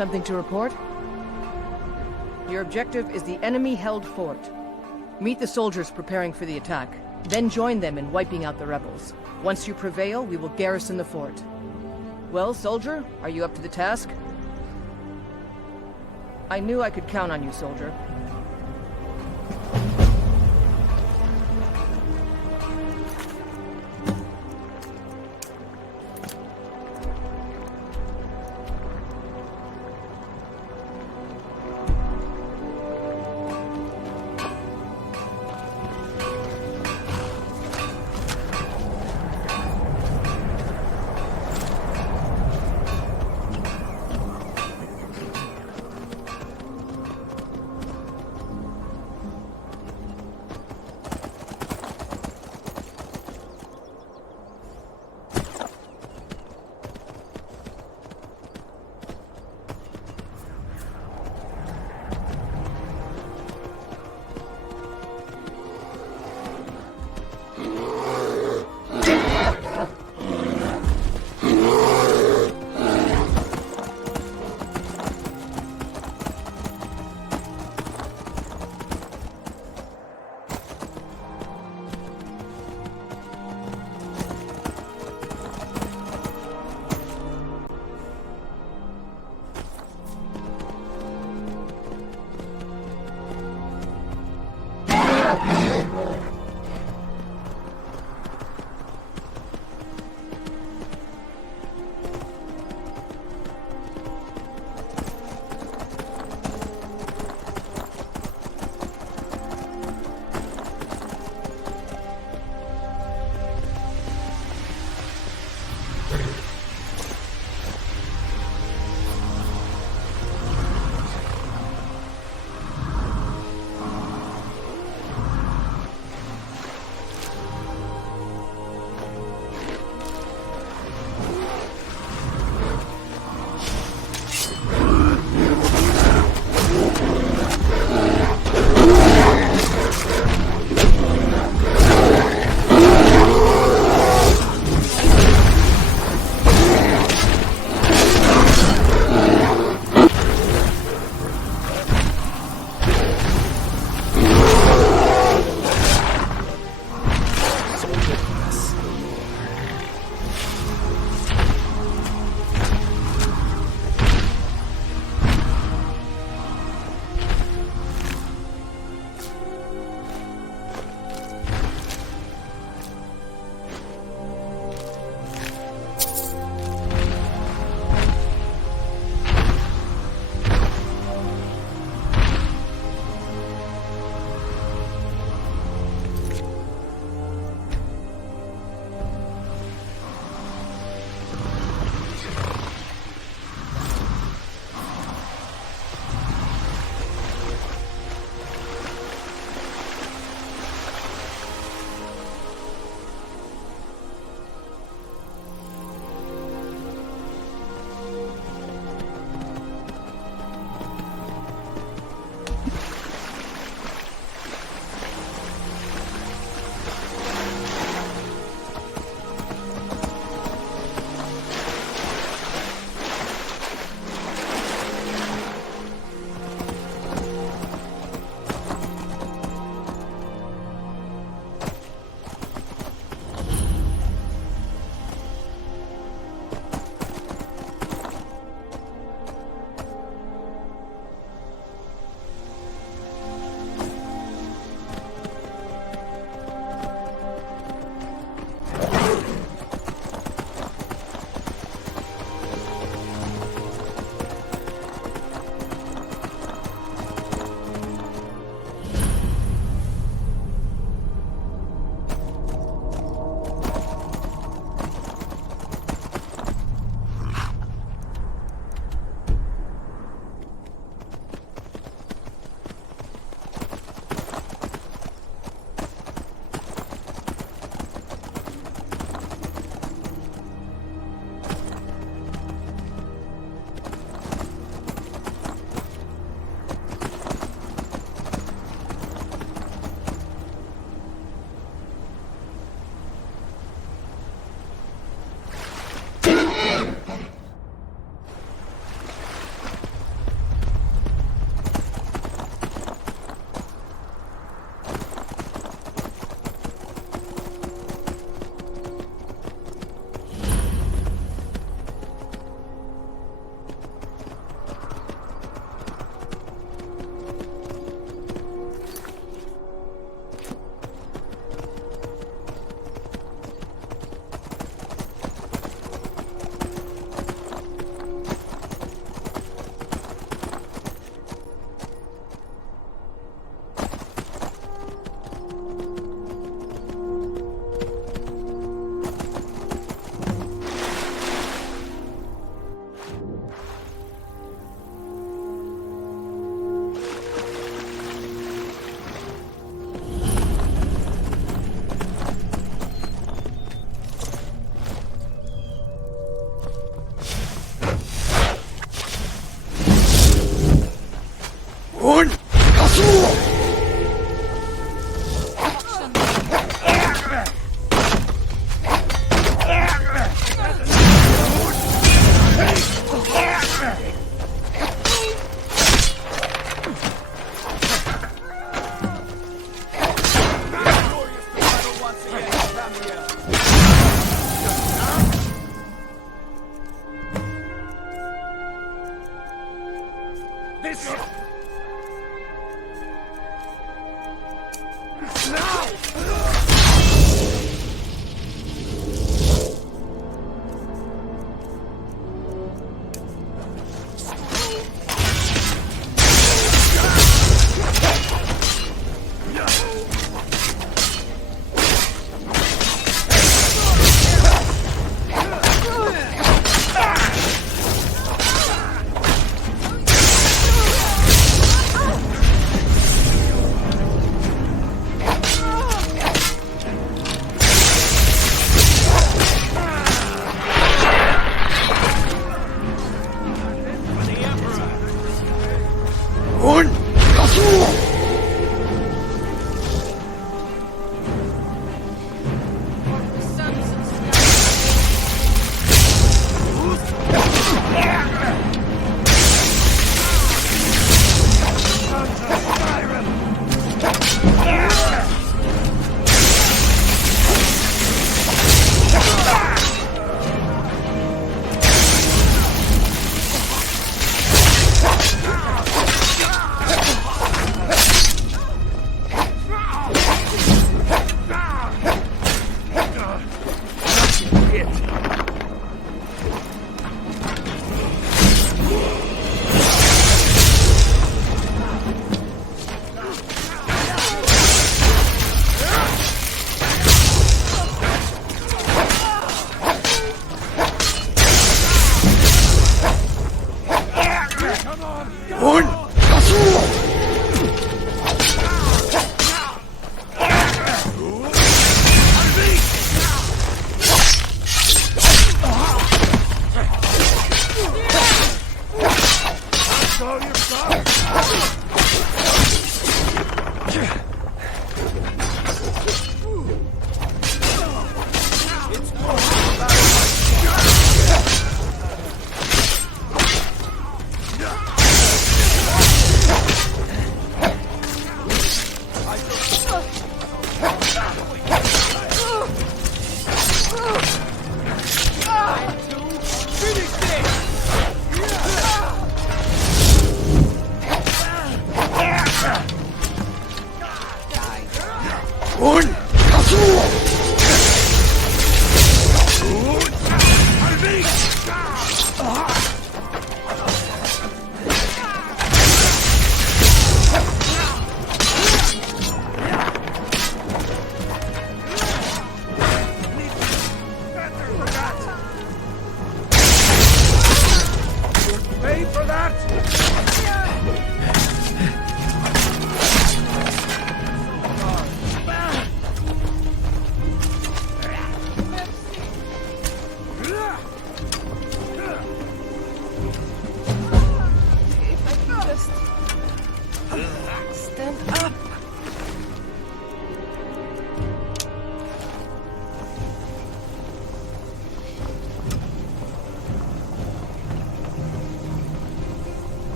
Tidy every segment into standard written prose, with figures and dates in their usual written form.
something to report? Your objective is the enemy-held fort. Meet the soldiers preparing for the attack, then join them in wiping out the rebels. Once you prevail, we will garrison the fort. Well, soldier, are you up to the task? I knew I could count on you, soldier.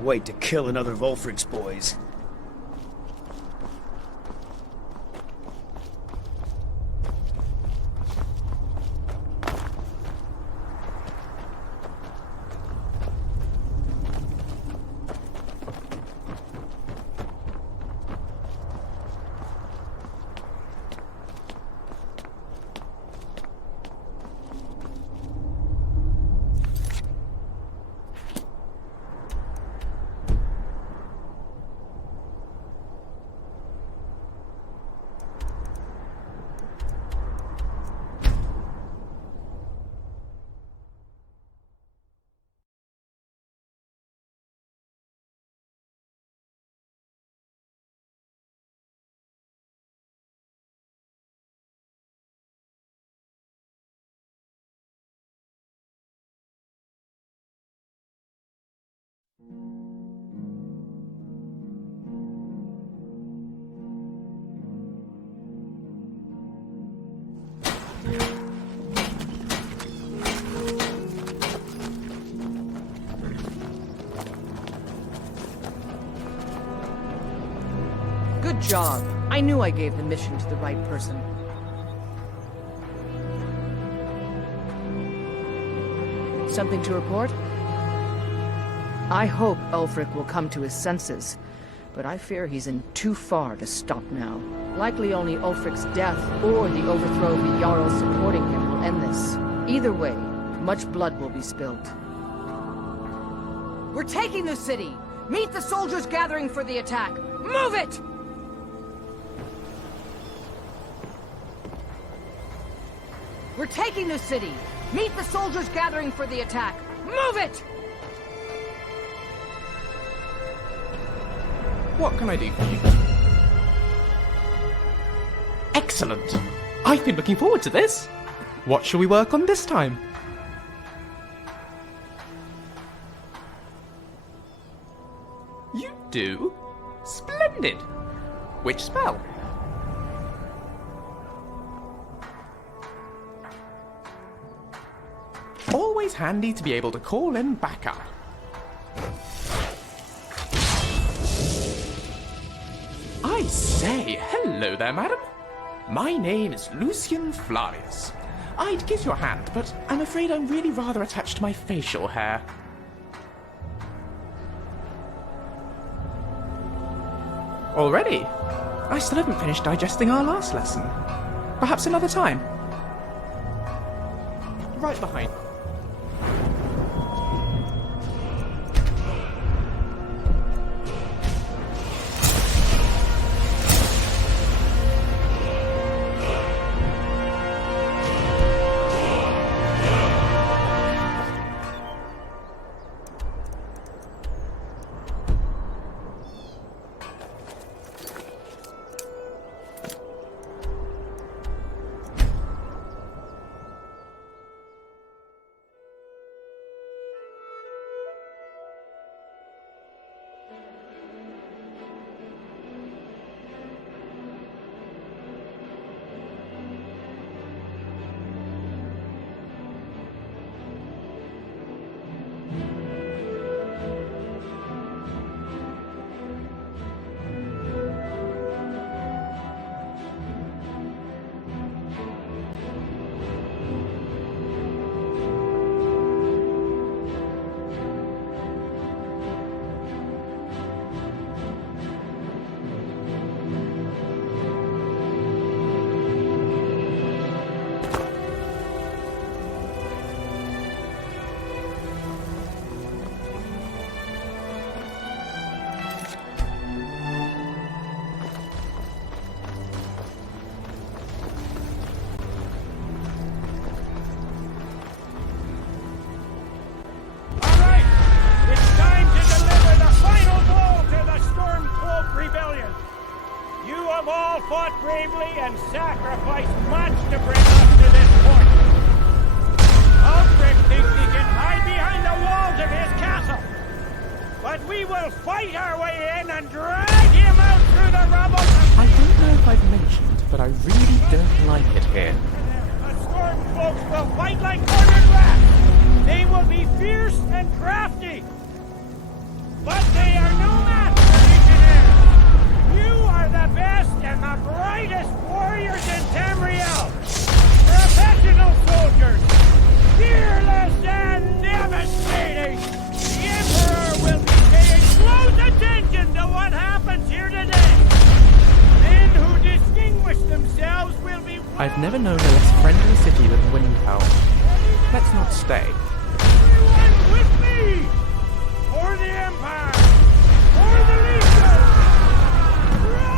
Wait to kill another Volfric's boys. Good job. I knew I gave the mission to the right person. Something to report? I hope Ulfric will come to his senses, but I fear he's in too far to stop now. Likely only Ulfric's death or the overthrow of the Jarl supporting him will end this. Either way, much blood will be spilled. We're taking the city! Meet the soldiers gathering for the attack! Move it! We're taking the city! Meet the soldiers gathering for the attack! Move it! What can I do for you? Excellent! I've been looking forward to this! What shall we work on this time? You do? Splendid! Which spell? Always handy to be able to call in backup. I say, hello there, madam. My name is Lucian Flarius. I'd kiss your hand, but I'm afraid I'm really rather attached to my facial hair. Already? I still haven't finished digesting our last lesson. Perhaps another time. Right behind. and sacrificed much to bring us to this point. Ulfric thinks he can hide behind the walls of his castle. But we will fight our way in and drag him out through the rubble. I don't know if I've mentioned, but I really don't like it here. The Scorn folks will fight like cornered rats. They will be fierce and crafty. But they are no match for Legionnaires. You are the best and the brightest warriors in Tamriel. Professional soldiers. Fearless and devastating. The Emperor will be paying close attention to what happens here today. Men who distinguish themselves will be... I've never known a less friendly city than Windhelm. Let's not stay. Everyone with me! For the Empire! For the Legion! Rah!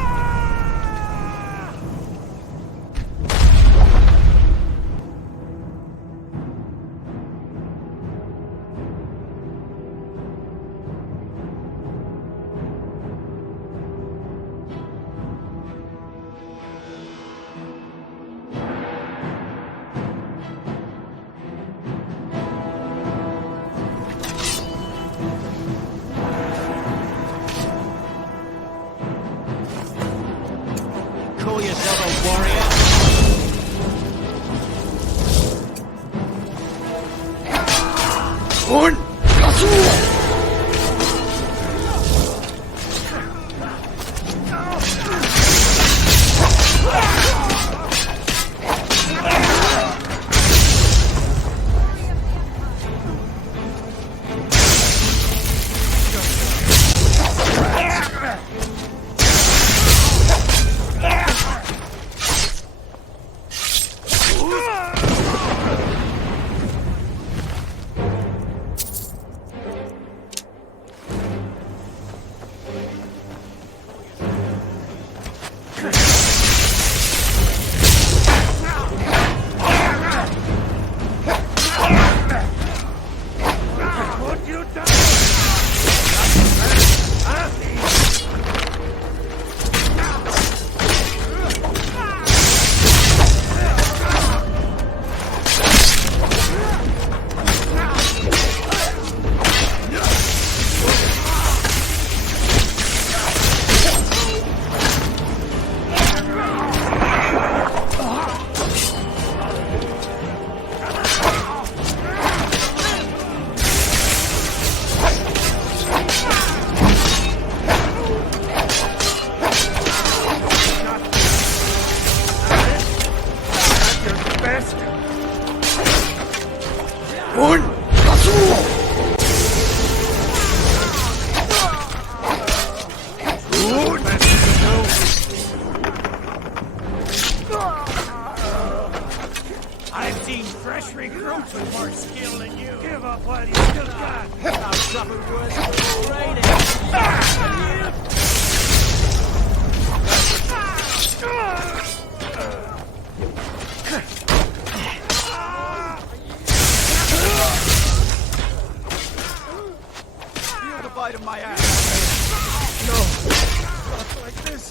Call yourself a warrior? Horn! I've seen fresh recruits with more skill than you. Give up what you still got. I'll suffer worse than training. Feel the bite of my ass. No. Not like this.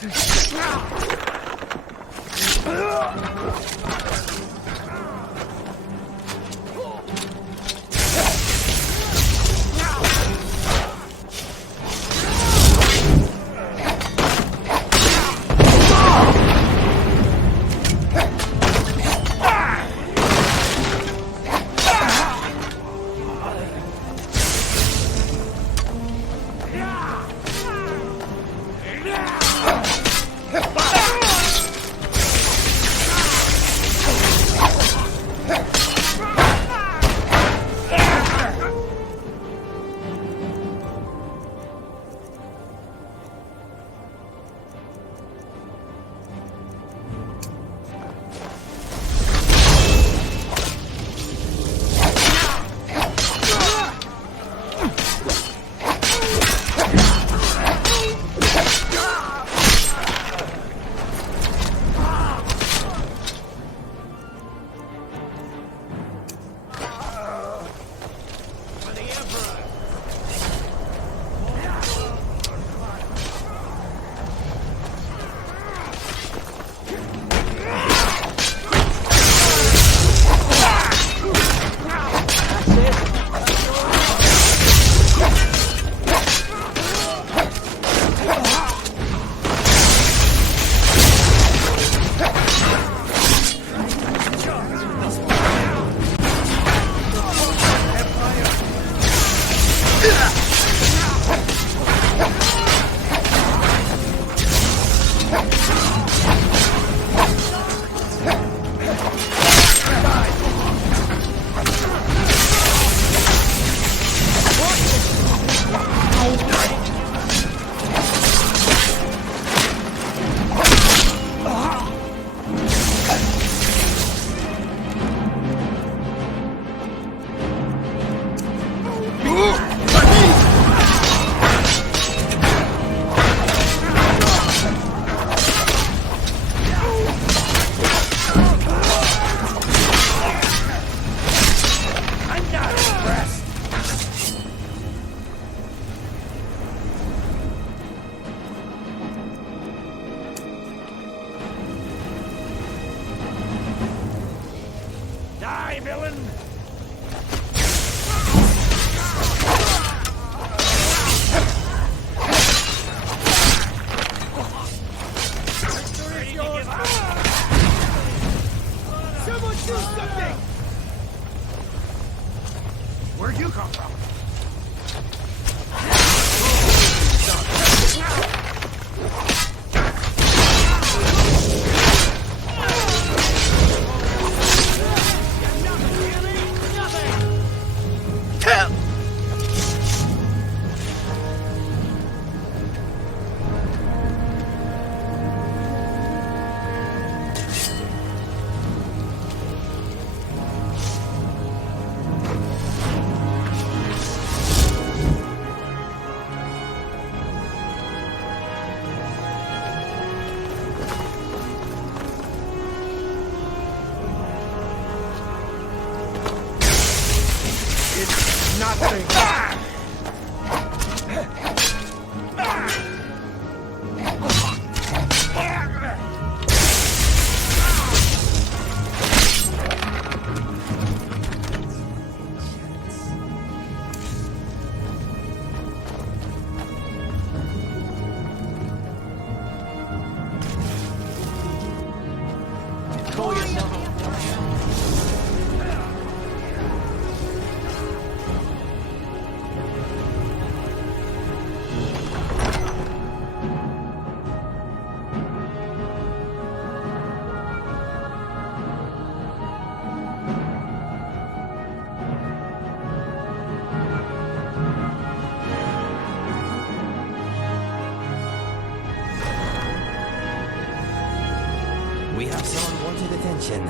We have someone wanted attention.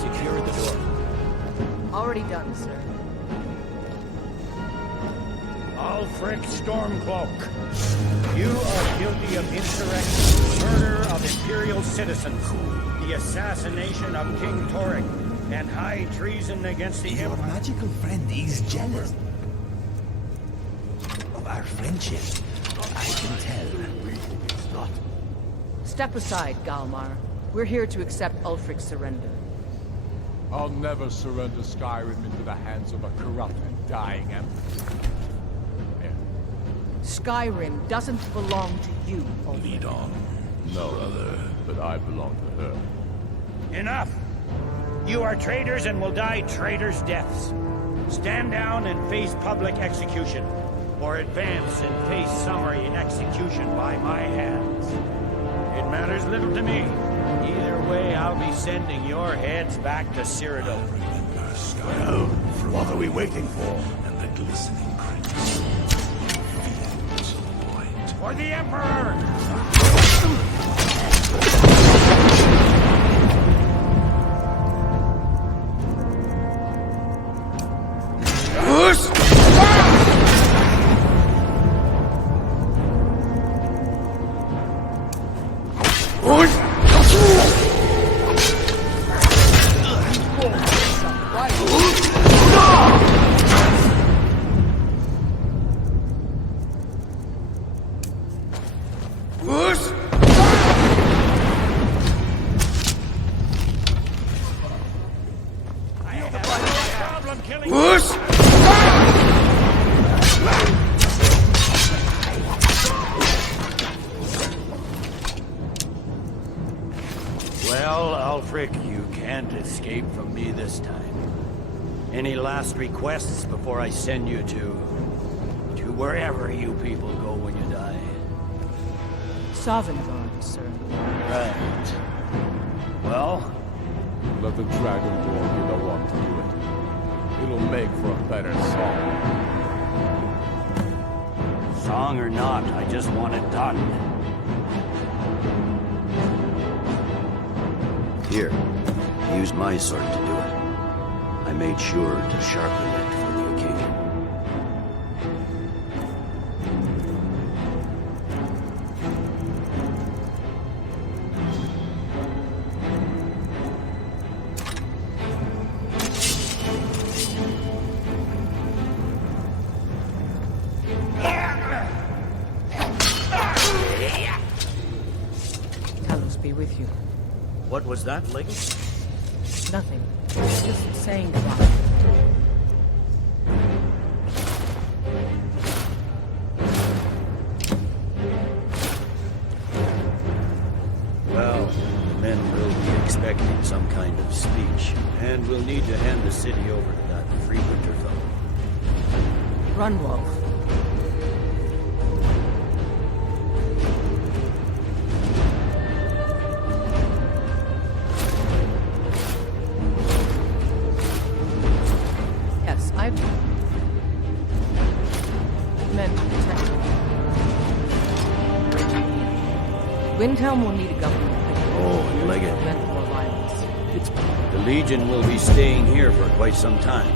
Secure the door. Already done, sir. Ulfric Stormcloak, you are guilty of insurrection, murder of Imperial citizens, the assassination of King Torek, and high treason against the Your Empire. magical friend is jealous of our friendship. I can tell. It's not. Step aside, Galmar. We're here to accept Ulfric's surrender. I'll never surrender Skyrim into the hands of a corrupt and dying emperor. Skyrim doesn't belong to you, Ulfric. Lead on. No, brother, but I belong to her. Enough! You are traitors and will die traitors' deaths. Stand down and face public execution, or advance and face summary execution by my hands. It matters little to me. Either way, I'll be sending your heads back to Cyrodiil. Well, what are we waiting for? And the glistening craters. For the Emperor! Well, Ulfric, you can't escape from me this time. Any last requests before I send you to wherever you people go when you die? Sovngarde, sir. Right. Well, Let the Dragonborn be the one to do it. It'll make for a better song. song or not, I just want it done. Here, use my sword to do it. I made sure to sharpen it for the occasion. Talos be with you. What was that, Ling? Nothing. Just saying goodbye. Well, the men will be expecting some kind of speech, and we'll need to hand the city over to that free winter fellow. Run, Wolf. Yes, I've... meant to protect you. Windhelm will need a government. Oh, and Leggett. Prevent more violence. The Legion will be staying here for quite some time.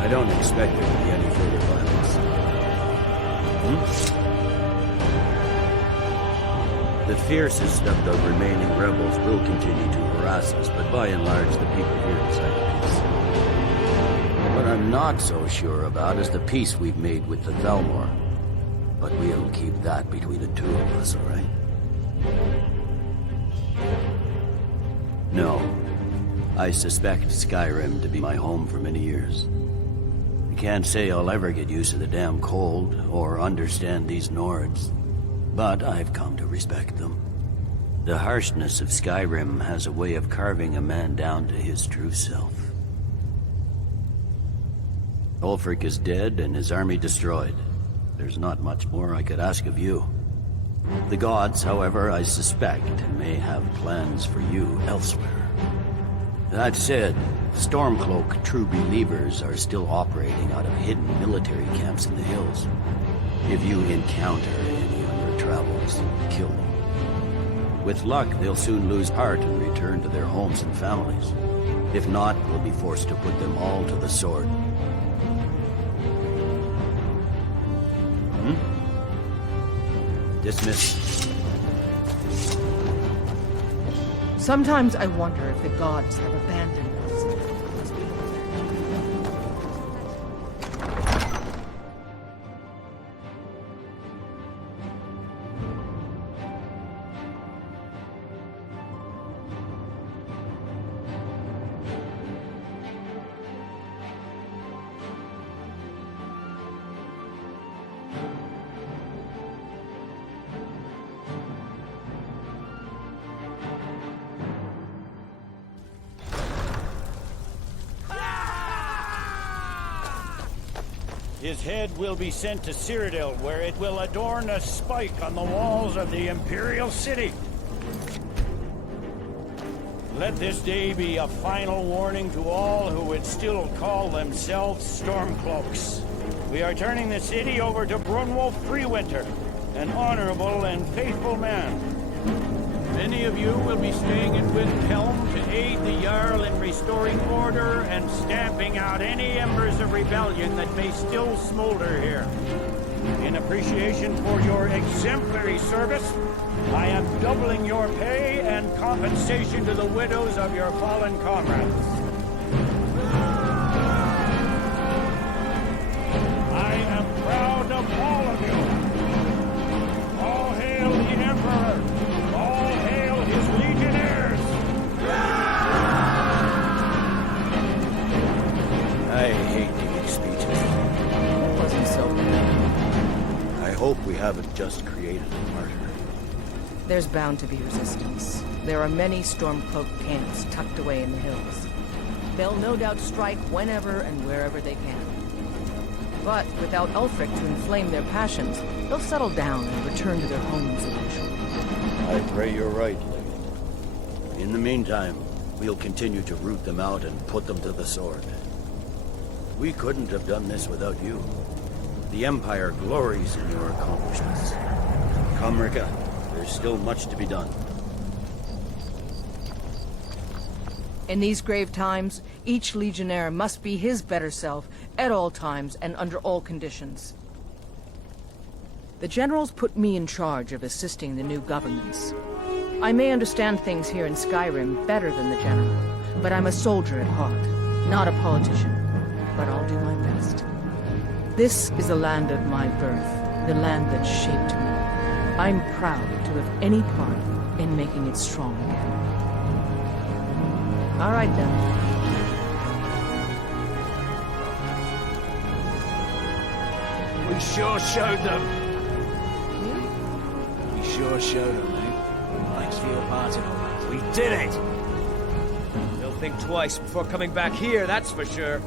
I don't expect there to be any further violence. The fiercest of the remaining rebels will continue to harass us, but by and large, the people here decide peace. What I'm not so sure about is the peace we've made with the Thalmor. But we'll keep that between the two of us, all right? No. I suspect Skyrim to be my home for many years. I can't say I'll ever get used to the damn cold or understand these Nords, but I've come to respect them. The harshness of Skyrim has a way of carving a man down to his true self. Ulfric is dead and his army destroyed. There's not much more I could ask of you. The gods, however, I suspect, may have plans for you elsewhere. That said, Stormcloak true believers are still operating out of hidden military camps in the hills. If you encounter any on your travels, kill them. With luck, they'll soon lose heart and return to their homes and families. If not, we'll be forced to put them all to the sword. Dismissed. Sometimes I wonder if the gods have abandoned us. His head will be sent to Cyrodiil, where it will adorn a spike on the walls of the Imperial City. Let this day be a final warning to all who would still call themselves Stormcloaks. We are turning the city over to Brunwolf Freewinter, an honorable and faithful man. Many of you will be staying in Windhelm to aid the Jarl in restoring order and stamping out any embers of rebellion that may still smolder here. In appreciation for your exemplary service, I am doubling your pay and compensation to the widows of your fallen comrades. I am proud of all of you. All hail the Emperor! All hail his legionnaires! I hate these speeches. That wasn't so bad. I hope we haven't just created a martyr. There's bound to be resistance. There are many Stormcloak camps tucked away in the hills. They'll no doubt strike whenever and wherever they can. But without Ulfric to inflame their passions, they'll settle down and return to their homes eventually. I pray you're right, Legate. In the meantime, we'll continue to root them out and put them to the sword. We couldn't have done this without you. The Empire glories in your accomplishments. Come, Rika. There's still much to be done. In these grave times, each Legionnaire must be his better self at all times and under all conditions. The generals put me in charge of assisting the new governments. I may understand things here in Skyrim better than the general, but I'm a soldier at heart, not a politician. But I'll do my best. This is the land of my birth, the land that shaped me. I'm proud to have any part in making it strong again. All right, then. We sure showed them. We sure showed them, mate. Thanks for your part in all that. We did it! They'll think twice before coming back here, that's for sure.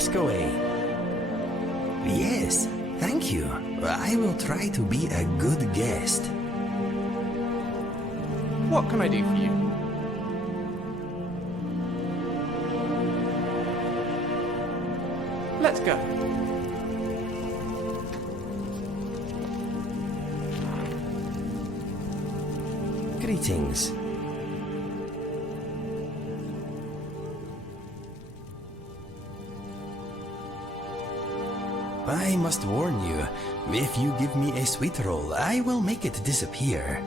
Ask away. Yes, thank you. I will try to be a good guest. What can I do for you? Let's go. Greetings. I must warn you, if you give me a sweet roll, I will make it disappear.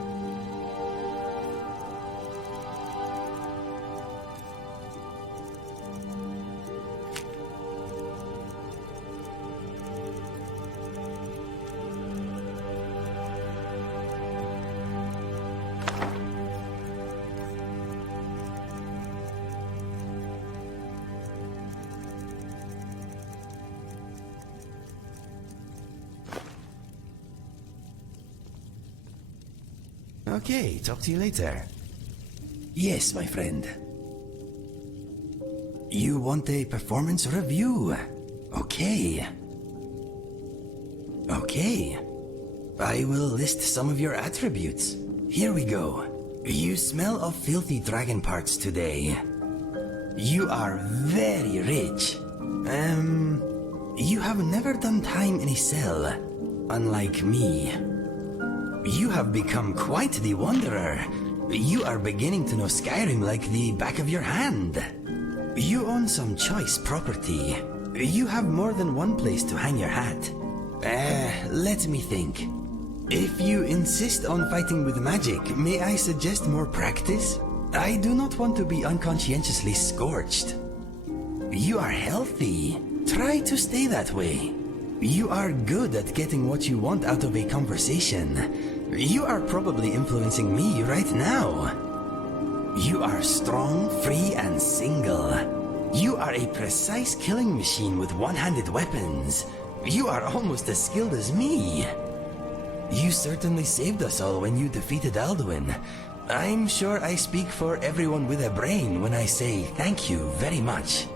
Okay, talk to you later. Yes, my friend. You want a performance review? Okay. Okay. I will list some of your attributes. Here we go. You smell of filthy dragon parts today. You are very rich. You have never done time in a cell, unlike me. You have become quite the wanderer. You are beginning to know Skyrim like the back of your hand. You own some choice property. You have more than one place to hang your hat. Let me think. If you insist on fighting with magic, may I suggest more practice? I do not want to be unconscientiously scorched. You are healthy. Try to stay that way. You are good at getting what you want out of a conversation. You are probably influencing me right now. You are strong, free, and single. You are a precise killing machine with one-handed weapons. You are almost as skilled as me. You certainly saved us all when you defeated Alduin. I'm sure I speak for everyone with a brain when I say thank you very much.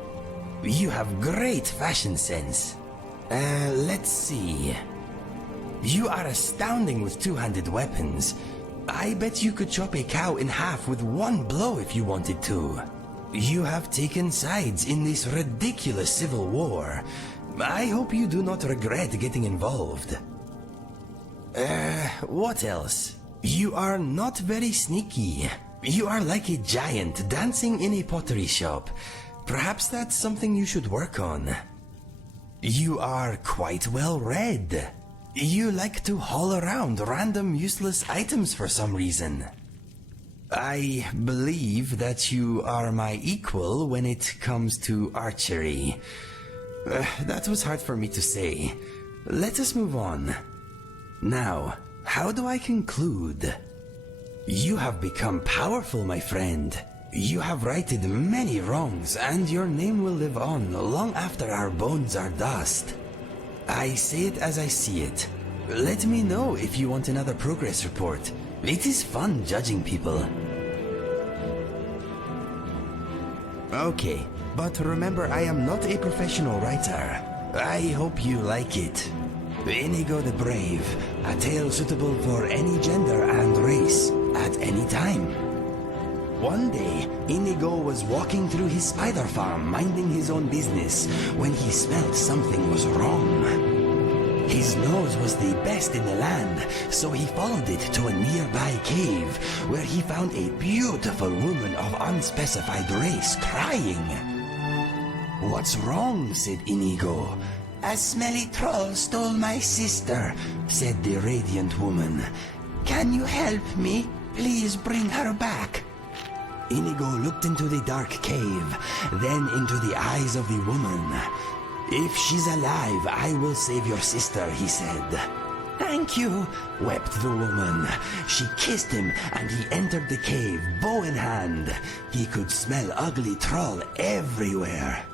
You have great fashion sense. Let's see. You are astounding with two-handed weapons. I bet you could chop a cow in half with one blow if you wanted to. You have taken sides in this ridiculous civil war. I hope you do not regret getting involved. What else? You are not very sneaky. You are like a giant dancing in a pottery shop. Perhaps that's something you should work on. You are quite well read. You like to haul around random useless items for some reason. I believe that you are my equal when it comes to archery. That was hard for me to say. Let us move on. Now, how do I conclude? You have become powerful, my friend. You have righted many wrongs, and your name will live on long after our bones are dust. I say it as I see it. Let me know if you want another progress report. It is fun judging people. Okay, but remember I am not a professional writer. I hope you like it. Inigo the Brave, a tale suitable for any gender and race, at any time. One day, Inigo was walking through his spider farm, minding his own business, when he smelled something was wrong. His nose was the best in the land, so he followed it to a nearby cave, where he found a beautiful woman of unspecified race crying. "What's wrong?" said Inigo. "A smelly troll stole my sister," said the radiant woman. "Can you help me? Please bring her back." Inigo looked into the dark cave, then into the eyes of the woman. "If she's alive, I will save your sister," he said. "Thank you," wept the woman. She kissed him, and he entered the cave, bow in hand. He could smell ugly troll everywhere.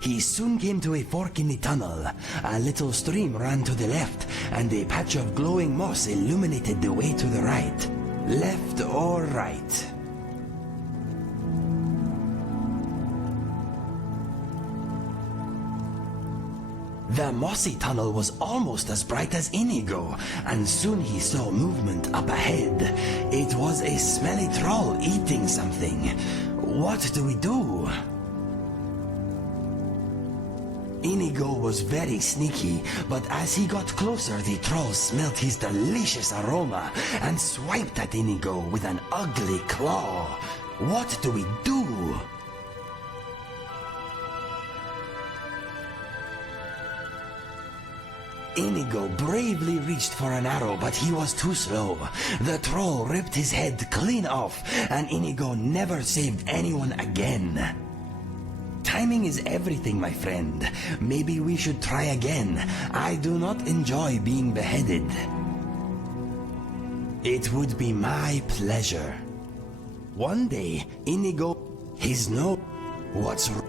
He soon came to a fork in the tunnel. A little stream ran to the left, and a patch of glowing moss illuminated the way to the right. Left or right? The mossy tunnel was almost as bright as Inigo, and soon he saw movement up ahead. It was a smelly troll eating something. What do we do? Inigo was very sneaky, but as he got closer, the troll smelt his delicious aroma and swiped at Inigo with an ugly claw. What do we do? Inigo bravely reached for an arrow, but he was too slow. The troll ripped his head clean off, and Inigo never saved anyone again. Timing is everything, my friend. Maybe we should try again. I do not enjoy being beheaded. It would be my pleasure. One day, Inigo... His nose... What's wrong?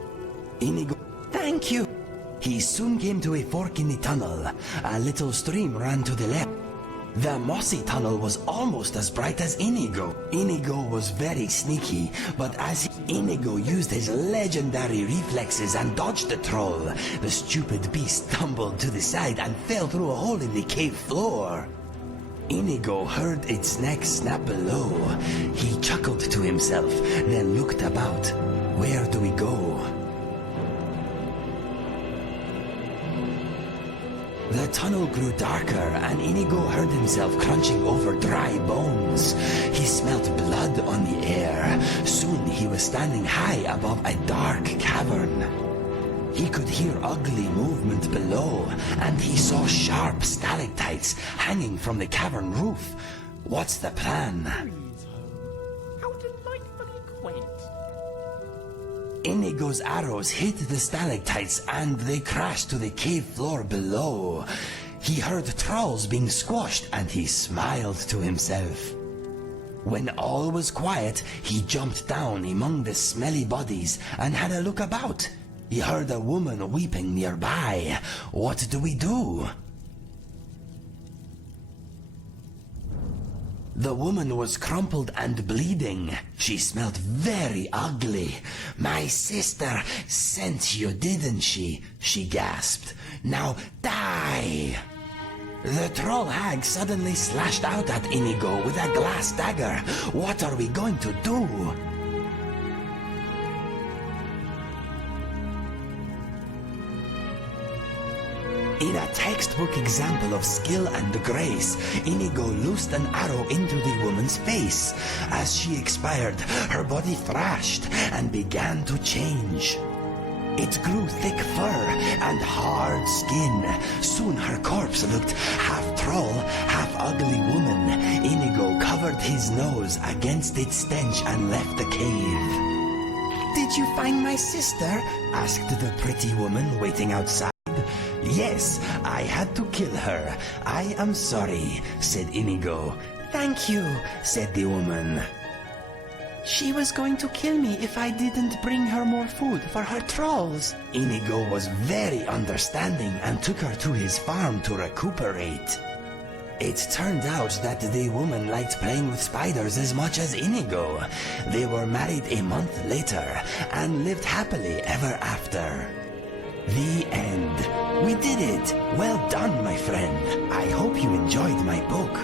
Inigo... Thank you! He soon came to a fork in the tunnel. A little stream ran to the left. The mossy tunnel was almost as bright as Inigo. Inigo was very sneaky, but as Inigo used his legendary reflexes and dodged the troll, the stupid beast stumbled to the side and fell through a hole in the cave floor. Inigo heard its neck snap below. He chuckled to himself, then looked about. Where do we go? The tunnel grew darker, and Inigo heard himself crunching over dry bones. He smelt blood on the air. Soon he was standing high above a dark cavern. He could hear ugly movement below, and he saw sharp stalactites hanging from the cavern roof. What's the plan? How delightfully quaint. Inigo's arrows hit the stalactites and they crashed to the cave floor below. He heard trolls being squashed and he smiled to himself. When all was quiet, he jumped down among the smelly bodies and had a look about. He heard a woman weeping nearby. What do we do? The woman was crumpled and bleeding. She smelled very ugly. My sister sent you, didn't she? She gasped. Now die! The troll hag suddenly slashed out at Inigo with a glass dagger. What are we going to do? In a textbook example of skill and grace, Inigo loosed an arrow into the woman's face. As she expired, her body thrashed and began to change. It grew thick fur and hard skin. Soon her corpse looked half troll, half ugly woman. Inigo covered his nose against its stench and left the cave. "Did you find my sister?" asked the pretty woman waiting outside. "Yes, I had to kill her. I am sorry," said Inigo. "Thank you," said the woman. "She was going to kill me if I didn't bring her more food for her trolls." Inigo was very understanding and took her to his farm to recuperate. It turned out that the woman liked playing with spiders as much as Inigo. They were married a month later and lived happily ever after. The end. We did it! Well done, my friend. I hope you enjoyed my book.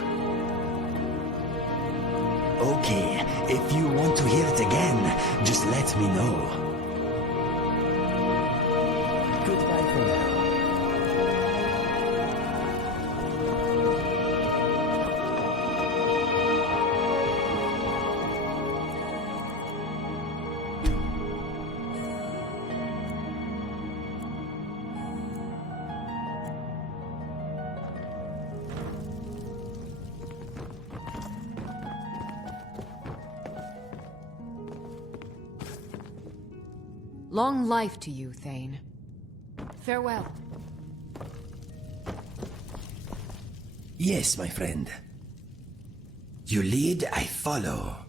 Okay, if you want to hear it again, just let me know. Goodbye for now. Long life to you, Thane. Farewell. Yes, my friend. You lead, I follow.